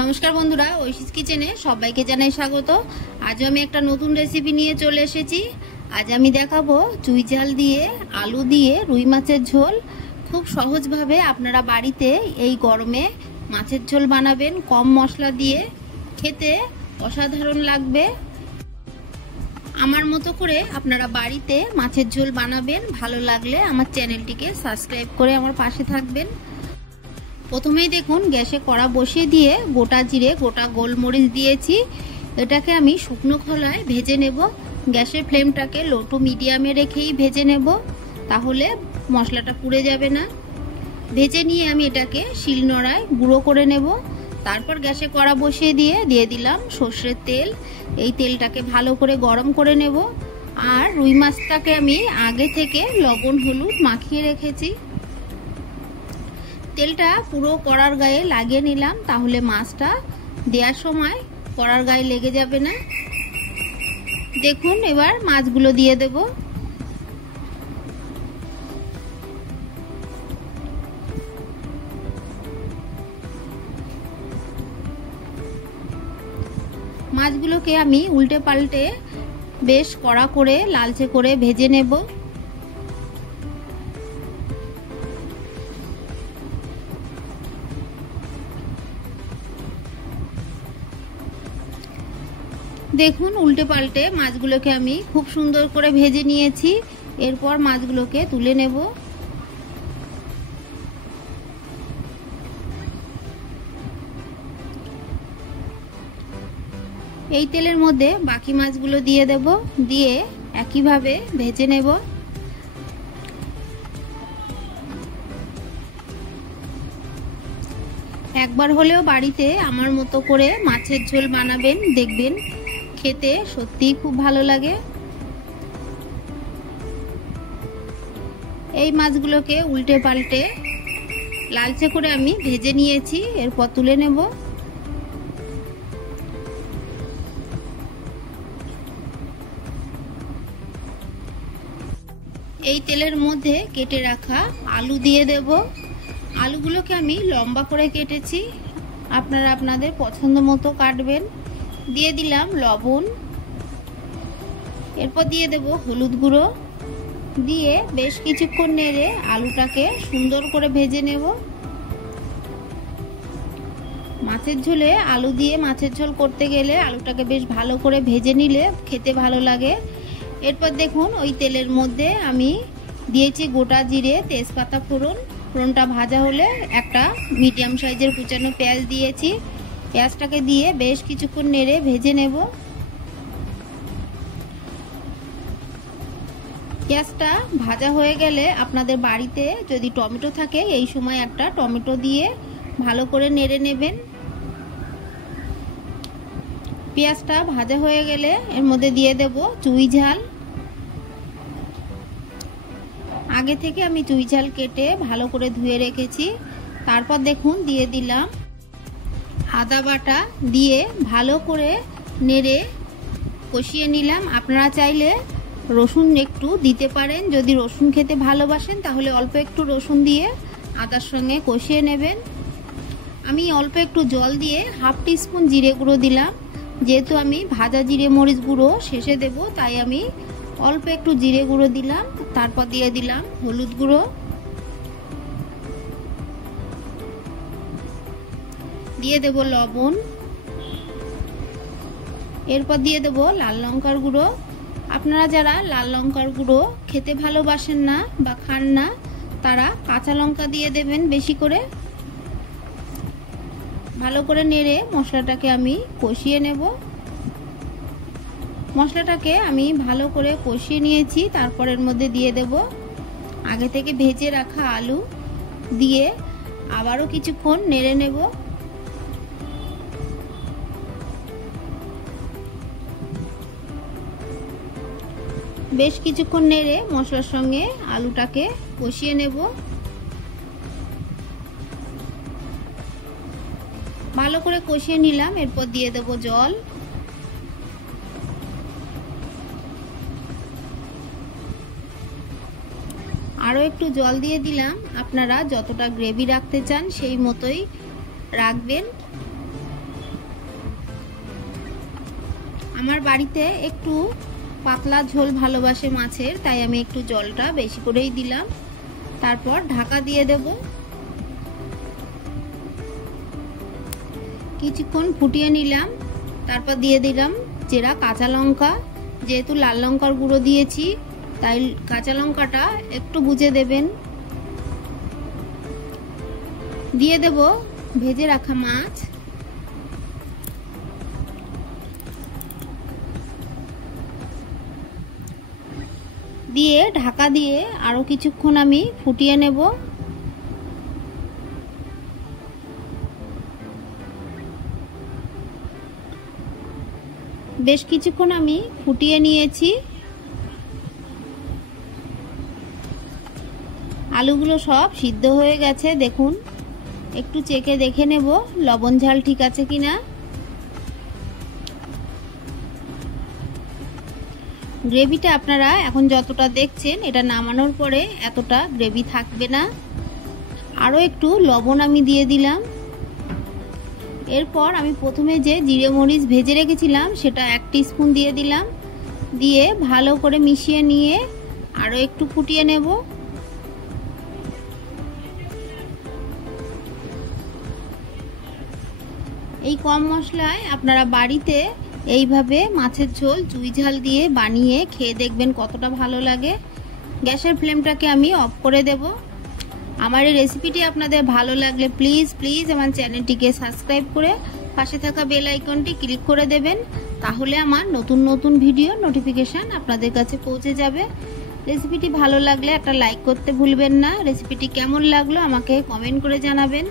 নমস্কার বন্ধুরা, ঐশীস কিচেনে সবাইকে জানাই স্বাগত। আজ আমি একটা নতুন রেসিপি নিয়ে চলে এসেছি। আজ আমি দেখাবো চুই ঝাল দিয়ে আলু দিয়ে রুই মাছের ঝোল। খুব সহজভাবে আপনারা বাড়িতে এই গরমে মাছের ঝোল বানাবেন, কম মশলা দিয়ে, খেতে অসাধারণ লাগবে। আমার মতো করে আপনারা বাড়িতে মাছের ঝোল বানাবেন। ভালো লাগলে আমার চ্যানেলটিকে সাবস্ক্রাইব করে আমার পাশে থাকবেন। প্রথমেই দেখুন গ্যাসে কড়া বসিয়ে দিয়ে গোটা জিরে গোটা গোলমরিচ দিয়েছি। এটাকে আমি শুকনো খোলায় ভেজে নেব। গ্যাসের ফ্লেমটাকে লো টু মিডিয়ামে রেখেই ভেজে নেব, তাহলে মশলাটা পুড়ে যাবে না। ভেজে নিয়ে আমি এটাকে শিলনোড়ায় গুঁড়ো করে নেব। তারপর গ্যাসে কড়া বসিয়ে দিয়ে দিলাম সর্ষের তেল। এই তেলটাকে ভালো করে গরম করে নেব। আর রুই মাছটাকে আমি আগে থেকে লবণ হলুদ মাখিয়ে রেখেছি। তেলটা পুরো কড়ার গায়ে লাগিয়ে নিলাম, তাহলে মাছটা দেওয়ার সময় কড়ার গায়ে লেগে যাবে না। দেখুন এবার মাছগুলো দিয়ে দেব। মাছগুলোকে আমি উল্টে পাল্টে বেশ কড়া করে লালচে করে ভেজে নেব। দেখুন উল্টে পাল্টে মাছগুলোকে আমি খুব সুন্দর করে ভেজে নিয়েছি। এরপর মাছগুলোকে তুলে নেব। এই তেলের মধ্যে বাকি মাছগুলো দিয়ে দেব, দিয়ে একইভাবে ভেজে নেব। একবার হলেও বাড়িতে আমার মতো করে মাছের ঝোল বানাবেন, দেখবেন খেতে সত্যিই খুব ভালো লাগে। এই মাছগুলোকে উল্টে পাল্টে লালচে করে আমি ভেজে নিয়েছি। এরপর তুলে নেব। এই তেলের মধ্যে কেটে রাখা আলু দিয়ে দেব। আলুগুলোকে আমি লম্বা করে কেটেছি, আপনারা আপনাদের পছন্দ মতো কাটবেন। দিয়ে দিলাম লবণ, এরপর দিয়ে দেব হলুদ গুঁড়ো, দিয়ে বেশ কিছুক্ষণ নেড়ে আলুটাকে সুন্দর করে ভেজে নেব। মাছের ঝোলে আলু দিয়ে মাছের ঝোল করতে গেলে আলুটাকে বেশ ভালো করে ভেজে নিলে খেতে ভালো লাগে। এরপর দেখুন ওই তেলের মধ্যে আমি দিয়েছি গোটা জিরে তেজপাতা ফোড়ন। ফোড়নটা ভাজা হলে একটা মিডিয়াম সাইজের কুচানো পেঁয়াজ দিয়েছি। পেঁয়াজটাকে দিয়ে বেশ কিছুক্ষণ নেড়ে ভেজে নেব। পেঁয়াজটা ভাজা হয়ে গেলে আপনাদের বাড়িতে যদি টমেটো থাকে এই সময় একটা টমেটো দিয়ে ভালো করে নেড়ে নেবেন। পেঁয়াজটা ভাজা হয়ে গেলে এর মধ্যে দিয়ে দেব চুই ঝাল। আগে থেকে আমি চুই ঝাল কেটে ভালো করে ধুয়ে রেখেছি। তারপর দেখুন দিয়ে দিলাম আদা বাটা, দিয়ে ভালো করে নেড়ে কষিয়ে নিলাম। আপনারা চাইলে রসুন একটু দিতে পারেন, যদি রসুন খেতে ভালোবাসেন তাহলে অল্প একটু রসুন দিয়ে আদার সঙ্গে কষিয়ে নেবেন। আমি অল্প একটু জল দিয়ে হাফ টিস্পুন জিরে গুঁড়ো দিলাম। যেহেতু আমি ভাজা জিরে মরিচ গুঁড়ো শেষে দেব, তাই আমি অল্প একটু জিরে গুঁড়ো দিলাম। তারপর দিয়ে দিলাম হলুদ গুঁড়ো, দিয়ে দেব লবণ, এরপর দিয়ে দেব লাল লঙ্কার গুঁড়ো। আপনারা যারা লাল লঙ্কার গুঁড়ো খেতে ভালোবাসেন না বা খান না, তারা কাঁচা লঙ্কা দিয়ে দেবেন বেশি করে। ভালো করে নেড়ে মশলাটাকে আমি কষিয়ে নেব। মশলাটাকে আমি ভালো করে কষিয়ে নিয়েছি। তারপর এর মধ্যে দিয়ে দেব আগে থেকে ভেজে রাখা আলু, দিয়ে আবারও কিছুক্ষণ নেড়ে নেব। বেশ কিছুক্ষণ নেড়ে মশলার সঙ্গে আলুটাকে কষিয়ে নেব। ভালো করে কষিয়ে নিলাম। এরপর দিয়ে দেব জল। আরও একটু জল দিয়ে দিলাম। আপনারা যতটা গ্রেভি রাখতে চান সেই মতোই রাখবেন। আমার বাড়িতে একটু পাতলা ঝোল ভালোবাসে মাছের, তাই আমি একটু জলটা বেশি করেই দিলাম। তারপর ঢাকা দিয়ে দেব। কিছুক্ষণ ফুটিয়ে নিলাম। তারপর দিয়ে দিলাম চেরা কাঁচা লঙ্কা। যেহেতু লাল লঙ্কার গুঁড়ো দিয়েছি তাই কাঁচা লঙ্কাটা একটু বুঝে দেবেন। দিয়ে দেব ভেজে রাখা মাছ। দিয়ে ঢাকা দিয়ে আরো কিছুক্ষণ আমি ফুটিয়ে নেব। বেশ কিছুক্ষণ আমি ফুটিয়ে নিয়েছি। আলুগুলো সব সিদ্ধ হয়ে গেছে, দেখুন। একটু চেখে দেখে নেব লবণ ঝাল ঠিক আছে কিনা। গ্রেভিটা আপনারা এখন যতটা দেখছেন, এটা নামানোর পরে এতটা গ্রেভি থাকবে না। আরও একটু লবণ আমি দিয়ে দিলাম। এরপর আমি প্রথমে যে জিরে মরিচ ভেজে রেখেছিলাম সেটা 1 টিস্পুন দিয়ে দিলাম। দিয়ে ভালো করে মিশিয়ে নিয়ে আরও একটু ফুটিয়ে নেব। এই কম মশলায় আপনারা বাড়িতে এইভাবে মাছের ঝোল চুই ঝাল দিয়ে বানিয়ে খেয়ে দেখবেন কতটা ভালো লাগে। গ্যাসের ফ্লেমটাকে আমি অফ করে দেব। আমার এই রেসিপিটি আপনাদের ভালো লাগলে প্লিজ আমার চ্যানেলটিকে সাবস্ক্রাইব করে পাশে থাকা বেল আইকনটি ক্লিক করে দেবেন। তাহলে আমার নতুন ভিডিও নোটিফিকেশান আপনাদের কাছে পৌঁছে যাবে। রেসিপিটি ভালো লাগলে একটা লাইক করতে ভুলবেন না। রেসিপিটি কেমন লাগলো আমাকে কমেন্ট করে জানাবেন।